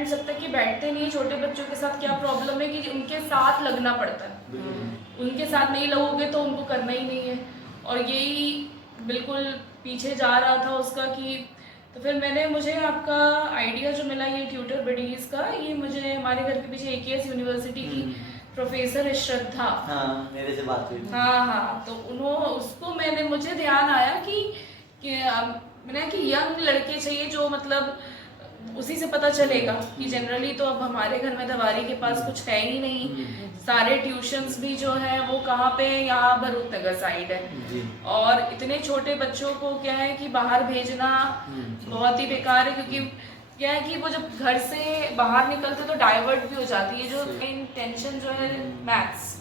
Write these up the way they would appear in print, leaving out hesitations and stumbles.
Parents जब तक कि बैठते नहीं, छोटे बच्चों के साथ क्या प्रॉब्लम है कि उनके साथ लगना पड़ता है, उनके साथ नहीं लगोगे तो उनको करना ही नहीं है। और यही बिल्कुल पीछे जा रहा था उसका कि तो फिर मुझे आपका आइडिया जो मिला ये ट्यूटर बडीज का, ये मुझे हमारे घर के पीछे AKS यूनिवर्सिटी की प्रोफेसर है श्रद्धा, हाँ मेरे से बात हुई। हाँ तो उसको मुझे ध्यान आया कि मैंने कि यंग लड़के चाहिए जो मतलब उसी से पता चलेगा कि जनरली तो अब हमारे घर में दवारी के पास कुछ है ही नहीं, सारे ट्यूशंस भी जो है वो कहाँ पे, यहाँ भरूच नगर साइड है, और इतने छोटे बच्चों को क्या है कि बाहर भेजना बहुत ही बेकार है, क्योंकि क्या है कि वो जब घर से बाहर निकलते तो डाइवर्ट भी हो जाती है। जो मेन टेंशन जो है मैथ्स,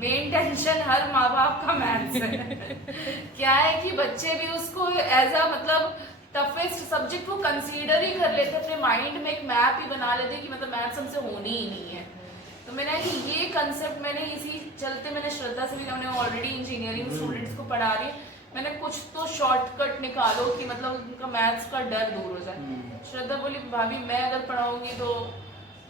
मेन टेंशन हर माँ बाप का मैथ्स है। क्या है कि बच्चे भी उसको एज अ मतलब टफेस्ट सब्जेक्ट को कंसीडर ही कर लेते, अपने माइंड में एक मैप ही बना लेते कि मतलब मैथ्स हमसे होनी ही नहीं है। तो मैंने कि ये कंसेप्ट इसी चलते मैंने श्रद्धा से भी, हमने ऑलरेडी इंजीनियरिंग स्टूडेंट्स को पढ़ा रही है, मैंने कुछ तो शॉर्टकट निकालो कि मतलब उनका मैथ्स का डर दूर हो जाए। श्रद्धा बोली भाभी मैं अगर पढ़ाऊंगी तो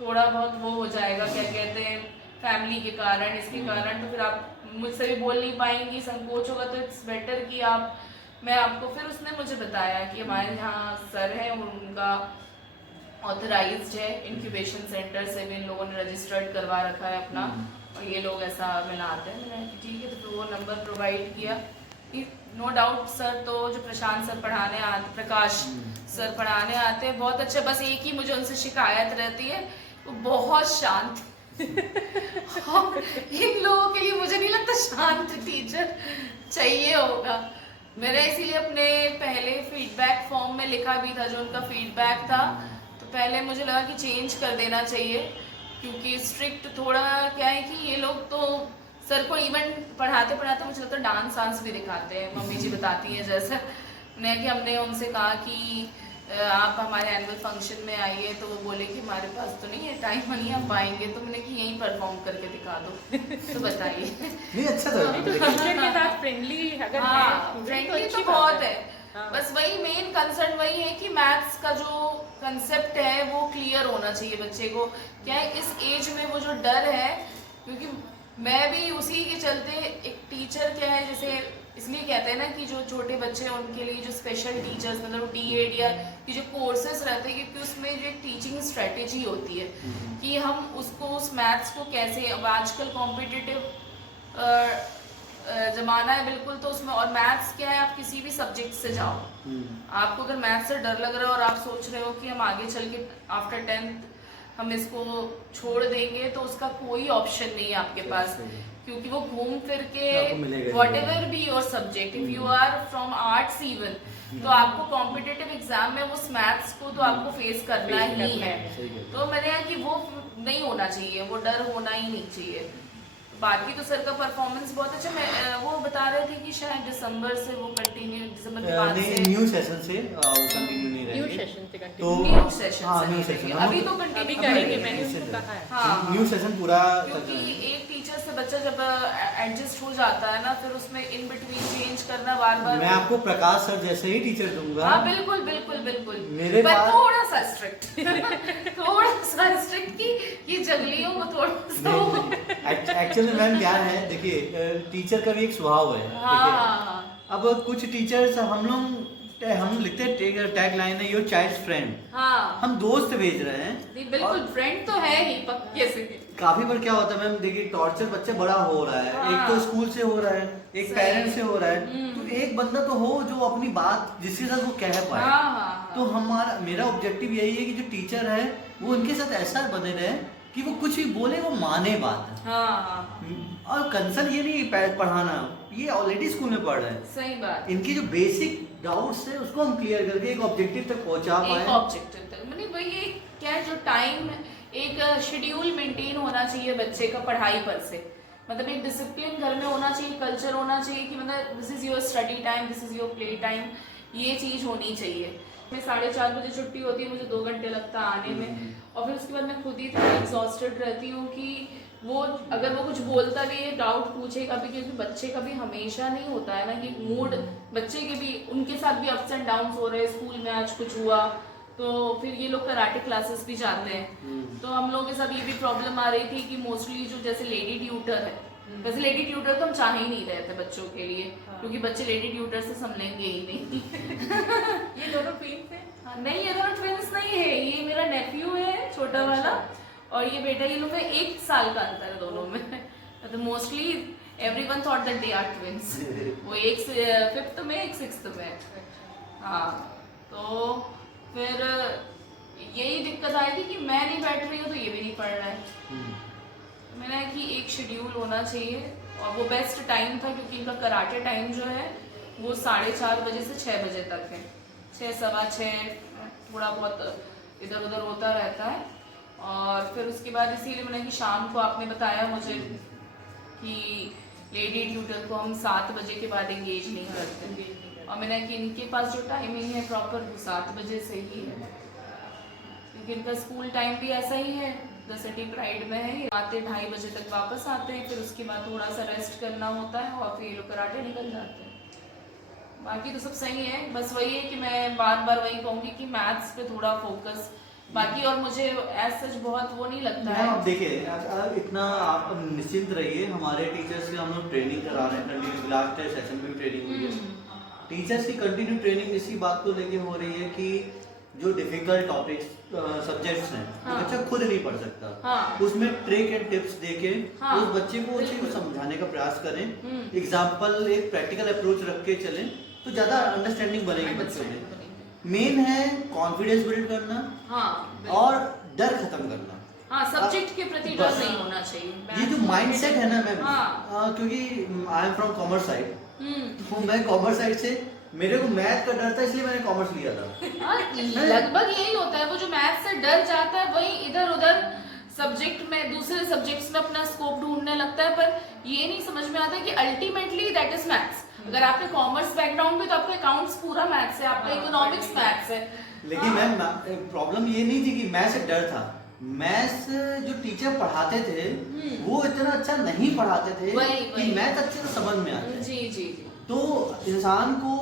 थोड़ा बहुत वो हो जाएगा, क्या कहते हैं, फैमिली के कारण, इसके कारण, तो फिर आप मुझसे भी बोल नहीं पाएंगी, संकोच होगा, तो इट्स बेटर कि मैं आपको। फिर उसने मुझे बताया कि हमारे यहाँ सर है और उनका ऑथराइज्ड है इंक्यूबेशन सेंटर से भी इन लोगों ने रजिस्टर्ड करवा रखा है अपना, और ये लोग ऐसा मिलाते हैं। मैंने कि ठीक है, तो फिर वो नंबर प्रोवाइड किया। नो डाउट सर तो जो प्रशांत सर पढ़ाने आते, प्रकाश सर पढ़ाने आते हैं, बहुत अच्छे, बस एक ही मुझे उनसे शिकायत रहती है, वो बहुत शांत इन लोगों के लिए मुझे नहीं लगता शांत टीचर चाहिए होगा। मैंने इसीलिए अपने पहले फीडबैक फॉर्म में लिखा भी था, जो उनका फीडबैक था, तो पहले मुझे लगा कि चेंज कर देना चाहिए, क्योंकि स्ट्रिक्ट थोड़ा क्या है कि ये लोग तो सर को इवन पढ़ाते पढ़ाते मुझे लगता है डांस वांस भी दिखाते हैं, मम्मी जी बताती हैं जैसे। कि हमने उनसे कहा कि आप हमारे एनुअल फंक्शन में आइए, तो वो बोले कि हमारे पास तो नहीं है टाइम, नहीं आप आएंगे, तो मैंने कि यहीं परफॉर्म करके दिखा दो। तो बताइए नहीं अच्छा था, टीचर के साथ फ्रेंडली अगर है, फ्रेंडली तो बहुत है, बस वही मेन कंसर्न वही है कि मैथ्स का जो कंसेप्ट है वो क्लियर होना चाहिए बच्चे को। क्या है इस एज में वो जो डर है, क्योंकि मैं भी उसी के चलते एक टीचर क्या है, जैसे इसलिए कहते हैं ना कि जो छोटे बच्चे हैं उनके लिए जो स्पेशल टीचर्स मतलब DED या कि जो कोर्सेज रहते हैं, क्योंकि उसमें जो एक टीचिंग स्ट्रेटेजी होती है कि हम उसको उस मैथ्स को कैसे, अब आजकल कॉम्पिटिटिव जमाना है बिल्कुल, तो उसमें और मैथ्स क्या है, आप किसी भी सब्जेक्ट से जाओ, आपको अगर मैथ्स से डर लग रहा है और आप सोच रहे हो कि हम आगे चल के आफ्टर 10th हम इसको छोड़ देंगे, तो उसका कोई ऑप्शन नहीं है आपके पास, क्योंकि वो घूम फिर के whatever be your subject, if you are from arts even, तो आपको कॉम्पिटिटिव एग्जाम में उस मैथ्स को तो आपको फेस करना ही है। तो मैंने कहा कि वो नहीं होना चाहिए, वो डर होना ही नहीं चाहिए। बाकी तो सर का परफॉर्मेंस बहुत अच्छा, मैं वो बता रहे थे कि शायद दिसंबर से वो कंटिन्यू, दिसंबर के बाद से न्यू सेशन से वो कंटिन्यू नहीं रहेंगे, न्यू सेशन से तो न्यू सेशन हाँ न्यू सेशन अभी तो कंटिन्यू करेंगे, मैंने उनको कहा है। हाँ न्यू सेशन पूरा, क्योंकि एक टीचर से बच्चा जब एडजस्ट हो जाता है ना, फिर उसमें इन बिटवीन चेंज करना बार बार। मैं आपको प्रकाश सर जैसे ही टीचर दूंगा। हाँ बिल्कुल बिल्कुल बिल्कुल, मेरे पास थोड़ा सा स्ट्रिक्ट थोड़ा सा स्ट्रिक्ट की जंगलियों को थोड़ा सा एक्चुअली मैम क्या है, देखिए टीचर का भी एक स्वभाव है। हाँ, अब कुछ टीचर्स हम लिखते हैं टैग लाइन है योर चाइल्ड फ्रेंड, हाँ हम दोस्त भेज रहे हैं, बिल्कुल फ्रेंड तो है ही पक्के से। काफी बार क्या होता है मैम, देखिए टॉर्चर बच्चे बड़ा हो रहा है, एक तो स्कूल से हो रहा है, एक पेरेंट्स से हो रहा है, तो एक बंदा तो हो जो अपनी बात जिसके साथ वो कह पाए। तो मेरा ऑब्जेक्टिव यही है कि जो टीचर है वो उनके साथ ऐसा बने रहे कि वो कुछ भी बोले वो माने बात। और कंसर्न ये नहीं पढ़ाना, ये ऑलरेडी स्कूल में पढ़ रहे हैं, सही बात, इनकी जो बेसिक डाउट्स है उसको हम क्लियर करके एक ऑब्जेक्टिव तक पहुंचा पाए। एक ऑब्जेक्टिव तक मतलब वही क्या है, जो टाइम एक शेड्यूल मेंटेन होना चाहिए बच्चे का पढ़ाई पर से, मतलब एक डिसिप्लिन घर में होना चाहिए, कल्चर होना चाहिए कि मतलब this is your study time, this is your play time, ये चीज होनी चाहिए। मैं 4:30 बजे छुट्टी होती है, मुझे 2 घंटे लगता है आने में, और फिर उसके बाद मैं खुद ही इतनी एग्जॉस्टेड रहती हूँ कि वो अगर वो कुछ बोलता भी है, डाउट पूछेगा भी, क्योंकि बच्चे का भी हमेशा नहीं होता है ना कि मूड, बच्चे के भी उनके साथ भी अप्स एंड डाउन्स हो रहे हैं, स्कूल में आज कुछ हुआ तो फिर ये लोग कराटे क्लासेस भी जाते हैं। तो हम लोगों के साथ ये भी प्रॉब्लम आ रही थी कि मोस्टली जो जैसे लेडी ट्यूटर है, वैसे लेडी ट्यूटर तो हम चाह ही नहीं रहे थे बच्चों के लिए, क्योंकि बच्चे लेडी ट्यूटर से संभलेंगे ही नहीं। ये दोनों ट्विंस हैं? हाँ, नहीं ये दोनों ट्विंस नहीं है, ये मेरा नेफ्यू है छोटा वाला और ये बेटा, ये लोग में 1 साल का अंतर है दोनों में। तो mostly everyone thought that they are twins. वो एक 5th में, एक 6th में। हाँ, तो फिर यही दिक्कत आई थी कि मैं नहीं बैठ रही हूँ तो ये भी नहीं पढ़ रहा है। मैंने कि एक शेड्यूल होना चाहिए और वो बेस्ट टाइम था, क्योंकि इनका कराटे टाइम जो है वो 4:30 बजे से 6 बजे तक है। 6, सवा 6 थोड़ा बहुत इधर उधर होता रहता है। और फिर उसके बाद इसीलिए मैंने कि शाम को आपने बताया मुझे कि लेडी ट्यूटर को हम 7 बजे के बाद एंगेज नहीं करते, और मैंने कि इनके पास जो टाइमिंग है प्रॉपर वो 7 बजे से ही है, क्योंकि इनका स्कूल टाइम भी ऐसा ही है, द सिटी प्राइड में है। आते 2:30 बजे तक वापस आते हैं, फिर उसके बाद थोड़ा सा रेस्ट करना होता है और फिर ये लोग कराटे निकल जाते हैं। बाकी तो सब सही है, बस वही है कि मैं बार बार वही कहूँगी कि मैथ्स पे थोड़ा फोकस, बाकी और मुझे एज सच बहुत वो नहीं लगता है। आप देखिए इतना आप निश्चिंत रहिए, हमारे टीचर्स की हम लोग ट्रेनिंग करा रहे हैं कंटिन्यू, लास्ट सेशन में भी ट्रेनिंग हुई है। टीचर्स की कंटिन्यू ट्रेनिंग इसी बात को लेके हो रही है कि जो डिफिकल्ट टॉपिक्स सब्जेक्ट्स हैं हाँ। बच्चा खुद नहीं पढ़ सकता, हाँ। उसमें ट्रिक एंड टिप्स देके हाँ। उस बच्चे को उस चीज को समझाने का प्रयास करें, एग्जाम्पल एक प्रैक्टिकल अप्रोच रख के चलें तो ज्यादा अंडरस्टैंडिंग बनेगी बच्चों में। मेन है कॉन्फिडेंस बिल्ड करना, हाँ, और डर खत्म करना। हाँ, सब्जेक्ट के प्रति डर नहीं होना चाहिए। ये जो माइंडसेट है ना मैम, हाँ। क्योंकि I am from commerce side, तो मैं कॉमर्स साइड से, मेरे को मैथ का डर था इसलिए मैंने कॉमर्स लिया था। हाँ, लगभग यही होता है, वो जो मैथ से डर जाता है वही इधर उधर सब्जेक्ट में, दूसरे सब्जेक्ट्स में अपना स्कोप ढूंढने लगता है, पर ये नहीं समझ में आता कि अल्टीमेटली दैट इज मैथ्स। अगर आपके कॉमर्स बैकग्राउंड में तो आपका अकाउंट्स पूरा मैथ्स है, आपका इकोनॉमिक्स मैथ्स है। लेकिन मैम प्रॉब्लम ये नहीं थी कि मैथ से डर था, मैथ्स जो टीचर पढ़ाते थे वो इतना अच्छा नहीं पढ़ाते थे कि मैथ अच्छे से समझ में आते। जी जी जी। तो इंसान को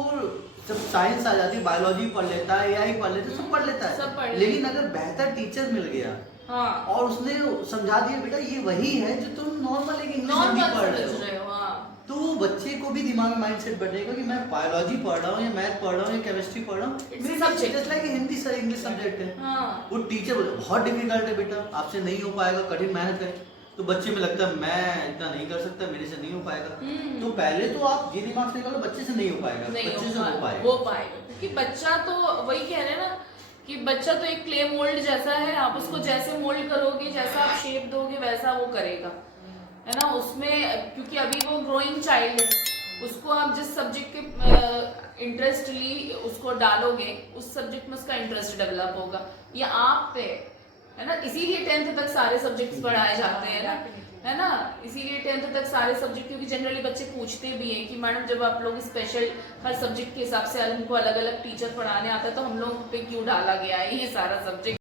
जब साइंस आ जाती है, बायोलॉजी पढ़ लेता है, एआई पढ़ लेता है, सब पढ़ लेता सब पढ़ है, लेता है। लेकिन अगर बेहतर टीचर मिल गया हाँ, और उसने समझा दिया बेटा ये वही है जो तुम नॉर्मल एक इंग्लिश हिंदी पढ़ रहे हो, हाँ, तो बच्चे को भी दिमाग में माइंडसेट बनेगा कि मैं बायोलॉजी पढ़ रहा हूँ या मैथ पढ़ रहा हूँ या केमिस्ट्री पढ़ रहा हूँ, मेरे सब्जेक्ट जस्ट लाइक हिंदी से इंग्लिश सब्जेक्ट है। हाँ। वो टीचर बोले बहुत डिफिकल्ट है बेटा, आपसे नहीं हो पाएगा, कठिन मेहनत करें, तो बच्चे में लगता है मैं इतना नहीं कर सकता, मेरे से नहीं हो पाएगा। तो पहले तो आप ये दिमाग से निकालो बच्चे से नहीं हो पाएगा, बच्चे से हो पाएगा, क्योंकि बच्चा तो वही कह रहे हैं ना कि बच्चा तो एक क्ले मोल्ड जैसा है, आप उसको जैसे मोल्ड करोगे, जैसा आप शेप दोगे वैसा वो करेगा, है ना। उसमें क्योंकि अभी वो ग्रोइंग चाइल्ड है, उसको आप जिस सब्जेक्ट के इंटरेस्ट ली उसको डालोगे, उस सब्जेक्ट में उसका इंटरेस्ट डेवलप होगा। ये आप पे है ना, इसीलिए 10th तक सारे सब्जेक्ट्स पढ़ाए जाते हैं ना, है ना, इसीलिए 10th तक सारे सब्जेक्ट, क्योंकि जनरली बच्चे पूछते भी हैं कि मैडम जब आप लोग स्पेशल हर सब्जेक्ट के हिसाब से उनको अलग अलग टीचर पढ़ाने आता है तो हम लोग पे क्यों डाला गया है ये सारा सब्जेक्ट।